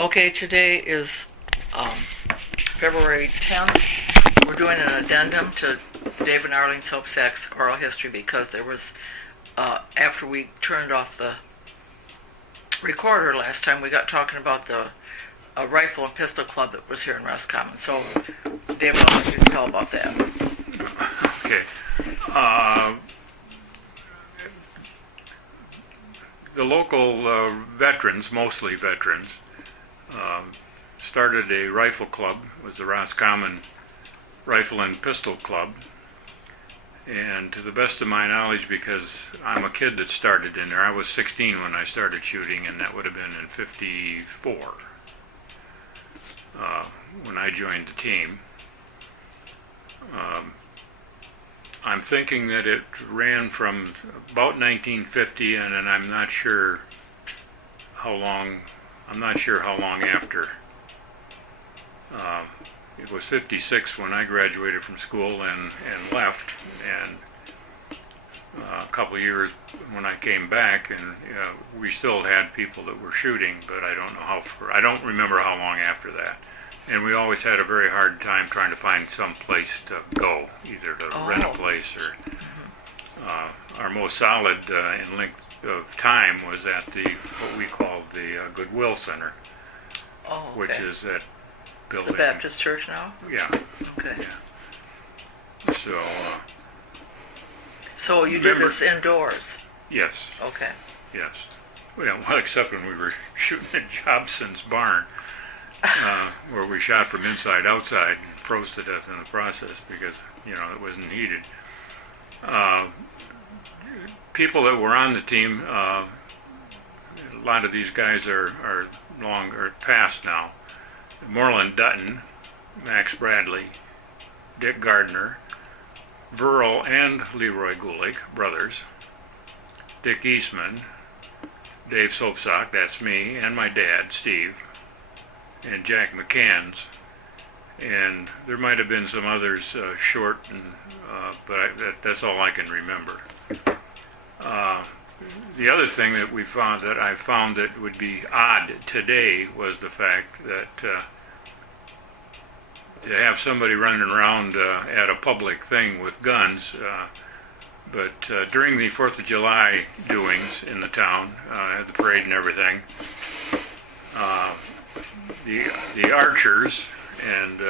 Okay, today is February 10th. We're doing an addendum to Dave and Arlene Sopscak's oral history because there was, after we turned off the recorder last time, we got talking about the rifle and pistol club that was here in Roscommon. So, David, I'll let you tell about that. Okay. The local veterans, mostly veterans, started a rifle club. It was the Roscommon Rifle and Pistol Club. And to the best of my knowledge, because I'm a kid that started in there, I was 16 when I started shooting, and that would have been in '54 when I joined the team. I'm thinking that it ran from about 1950, and then I'm not sure how long after. It was '56 when I graduated from school and left, and a couple of years when I came back, and we still had people that were shooting, but I don't remember how long after that. And we always had a very hard time trying to find some place to go, either to rent a place or. Our most solid in length of time was at what we called the Goodwill Center, which is that building. The Baptist Church now? Yeah. Okay. Yeah. So you did this indoors? Yes. Okay. Yes. Well, except when we were shooting at Jobson's barn, where we shot from inside outside and froze to death in the process because, it wasn't heated. People that were on the team, a lot of these guys are past now. Moreland Dutton, Max Bradley, Dick Gardner, Verl and Leroy Gulick, brothers, Dick Eastman, Dave Sopscak, that's me, and my dad, Steve, and Jack McCann's. And there might have been some others short, but that's all I can remember. The other thing that I found that would be odd today was the fact that to have somebody running around at a public thing with guns, but during the 4th of July doings in the town, at the parade and everything, the archers, and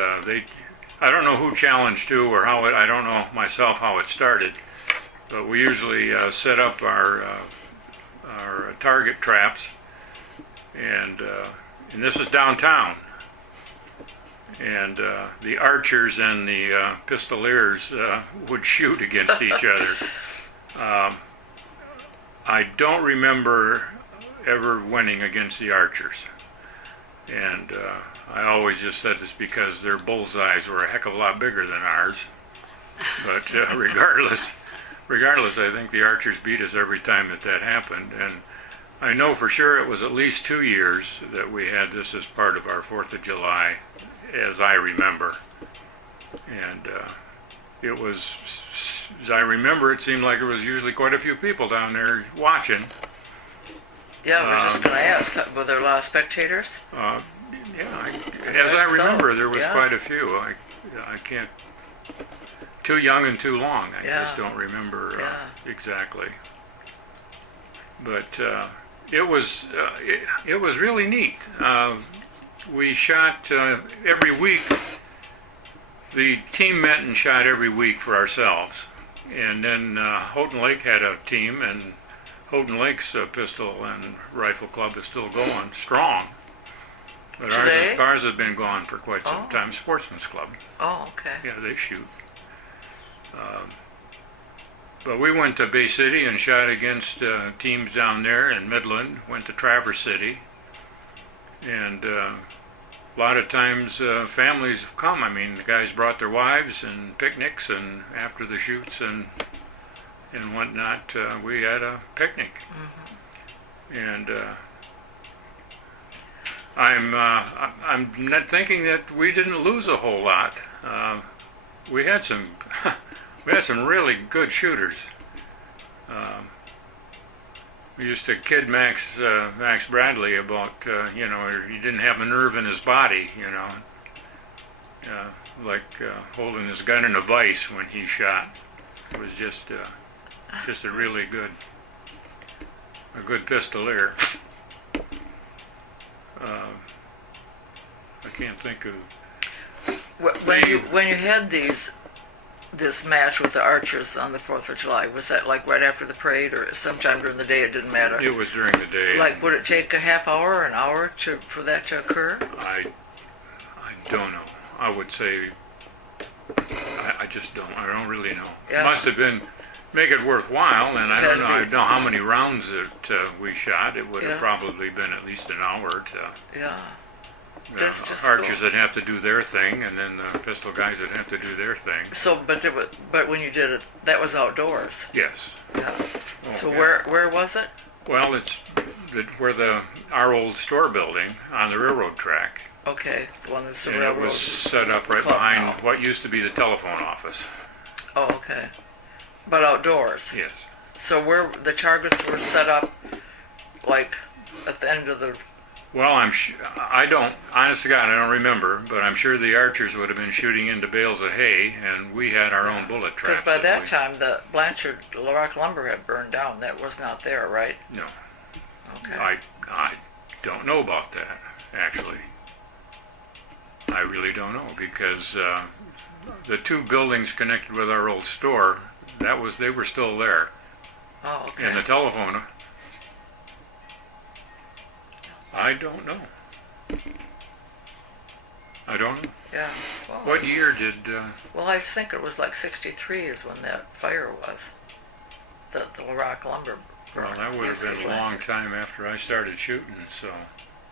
I don't know who challenged who or I don't know myself how it started, but we usually set up our target traps, and this is downtown, and the archers and the pistoliers would shoot against each other. I don't remember ever winning against the archers, and I always just said this because their bullseyes were a heck of a lot bigger than ours, but regardless, I think the archers beat us every time that happened, and I know for sure it was at least 2 years that we had this as part of our 4th of July, as I remember. And it was, as I remember, it seemed like there was usually quite a few people down there watching. Yeah, I was just going to ask, were there a lot of spectators? As I remember, there was quite a few. I can't... Too young and too long. I just don't remember exactly. But it was really neat. We shot every week. The team met and shot every week for ourselves. And then Houghton Lake had a team, and Houghton Lake's pistol and rifle club is still going strong. But ours has been gone for quite some time. Sportsman's Club. Oh, okay. Yeah, they shoot. But we went to Bay City and shot against teams down there in Midland, went to Traverse City, and a lot of times families have come. I mean, the guys brought their wives and picnics, and after the shoots and whatnot, we had a picnic. Mm-hmm. And I'm not thinking that we didn't lose a whole lot. We had some really good shooters. We used to kid Max Bradley about, he didn't have a nerve in his body, like holding his gun in a vice when he shot. It was just a really good pistolier. I can't think of. When you had this match with the archers on the 4th of July, was that like right after the parade or sometime during the day? It didn't matter. It was during the day. Like, would it take a half hour or an hour for that to occur? I don't know. I would say I just don't. I don't really know. Yeah. It must have been make it worthwhile, and I don't know. I don't know how many rounds that we shot. It would have probably been at least an hour to. Yeah. That's just archers cool. that have to do their thing, and then the pistol guys that have to do their thing. So, but when you did it, that was outdoors. Yes. Yeah. Oh, So yeah. where was it? Well, it's where our old store building on the railroad track. Okay, the one that's the And railroad. it was set up right club behind now. what used to be the telephone office. Oh, okay. But outdoors. Yes. So where the targets were set up, like at the end of the. Well, I don't, honest to God, I don't remember, but I'm sure the archers would have been shooting into bales of hay, and we had our own bullet traps. Because by that time, the Blanchard Larock lumber had burned down. That was not there, right? No. Okay. I don't know about that, actually. I really don't know, because the two buildings connected with our old store, they were still there. Oh, okay. And the telephone, I don't know. I don't know. Yeah. Well, What year did... well, I think it was like 63 is when that fire was. The Larock lumber Well, burned. that would have been a long time after I started shooting, so...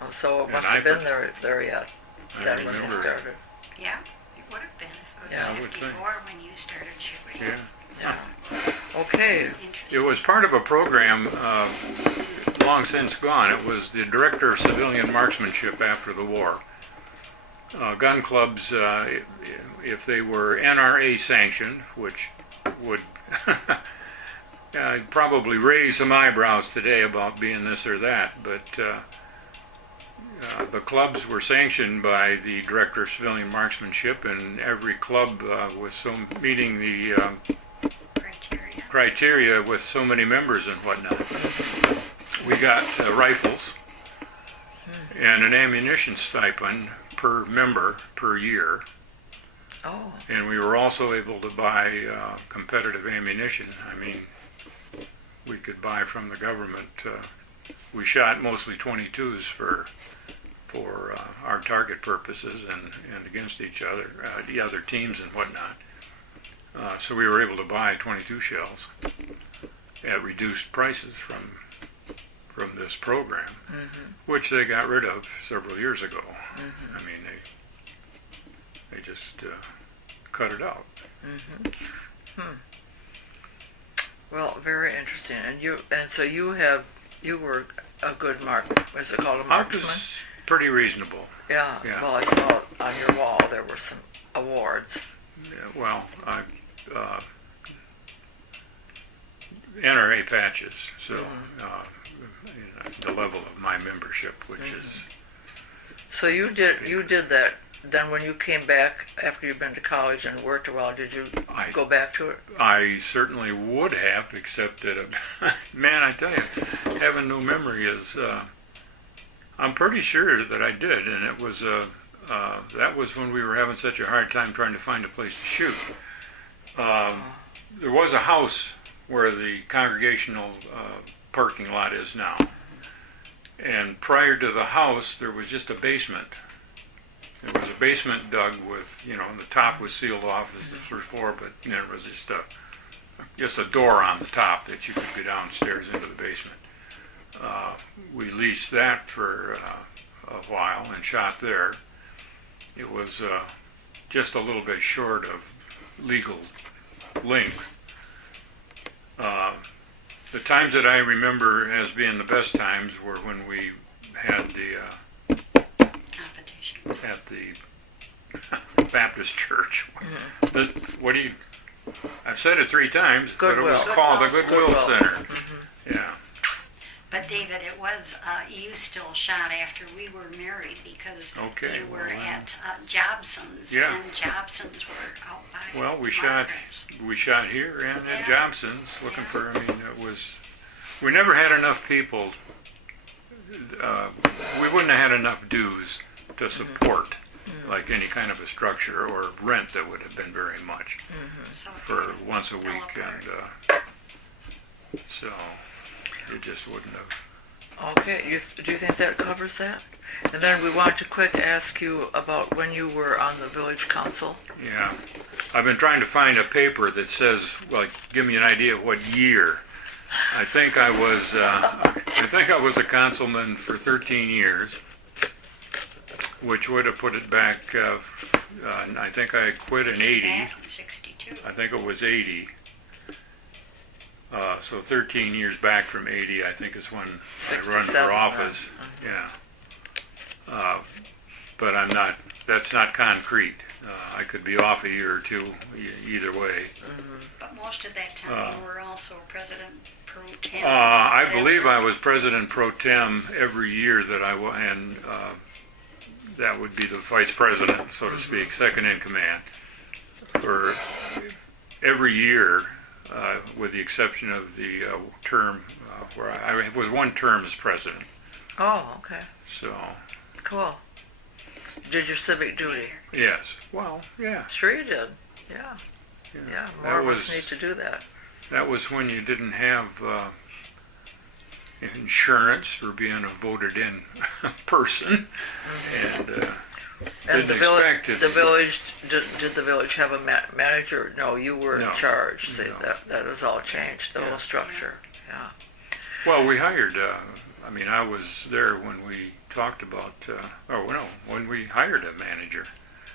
Oh, so it And must I have been there yet. I Then when you remember. started. Yeah, it would have been. It Yeah, I was would think. 54 when you started shooting. Yeah. Yeah. Okay. It was part of a program long since gone. It was the Director of Civilian Marksmanship after the war. Gun clubs, if they were NRA sanctioned, which would probably raise some eyebrows today about being this or that, but the clubs were sanctioned by the Director of Civilian Marksmanship, and every club was meeting the criteria with so many members and whatnot. We got rifles and an ammunition stipend per member per year, Oh. and we were also able to buy competitive ammunition. I mean, we could buy from the government. We shot mostly 22s for our target purposes and against each other, the other teams and whatnot. So we were able to buy 22 shells at reduced prices from this program, which they got rid of several years ago. I mean, they just cut it out. Well, very interesting. And so you were a good was it called a I marksman? was pretty reasonable. Yeah. Yeah. Well, I saw on your wall there were some awards. Yeah, well, NRA patches, so the level of my membership, which is So you did that. Then when you came back after you'd been to college and worked a while, did you go back to it? I certainly would have, except that, man, I tell you, having no memory is, I'm pretty sure that I did, and it was, that was when we were having such a hard time trying to find a place to shoot. There was a house where the congregational parking lot is now, and prior to the house, there was just a basement. There was a basement dug with, the top was sealed off as the first floor, but there was just a door on the top that you could go downstairs into the basement. We leased that for a while and shot there. It was just a little bit short of legal length. The times that I remember as being the best times were when we had the Competitions. at the Baptist Church. I've said it 3 times, but it was Goodwill. called the Goodwill Goodwill Center. Center. Yeah. But David, it was, you still shot after we were married because Okay, you were well, at Jobson's. Yeah. And Jobson's were out by Well, we shot here and at Jobson's looking for. I mean, we never had enough people. We wouldn't have had enough dues to support like any kind of a structure or rent. That would have been very much So it for kind of once a fell week, apart. and so it just wouldn't have. Okay, do you think that covers that? And then we want to quick ask you about when you were on the village council. Yeah, I've been trying to find a paper that says, like, give me an idea of what year. I think I was a councilman for 13 years, which would have put it back. I think I quit in 80. Back in 62. I think it was 80. So 13 years back from 80, I think is when I run 67, for office. Yeah. But I'm not. That's not concrete. I could be off a year or two either way. But most of that time you were also president pro tem. I whatever. believe I was president pro tem every year that and that would be the vice president, so to speak, second in command, for every year, with the exception of the term where I was one term as president. Oh, okay. So, Cool. You did your civic duty. yes. Well, yeah. Sure you did. Yeah. Yeah, more of us need to do that. That was when you didn't have insurance for being a voted-in person, and And didn't expect it. the village, did the village have a manager? No, you were in No. charge. See, No. that has all changed, the Yeah. whole structure. Yeah. Well, we hired. I mean, I was there when we talked about. When we hired a manager.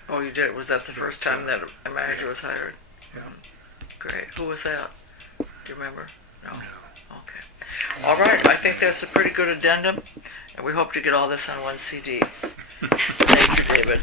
Oh, you did? Was that the first time that a manager was hired? Yeah. Great. Who was that? Do you remember? No. Okay. All right. I think that's a pretty good addendum, and we hope to get all this on one CD. Thank you, David.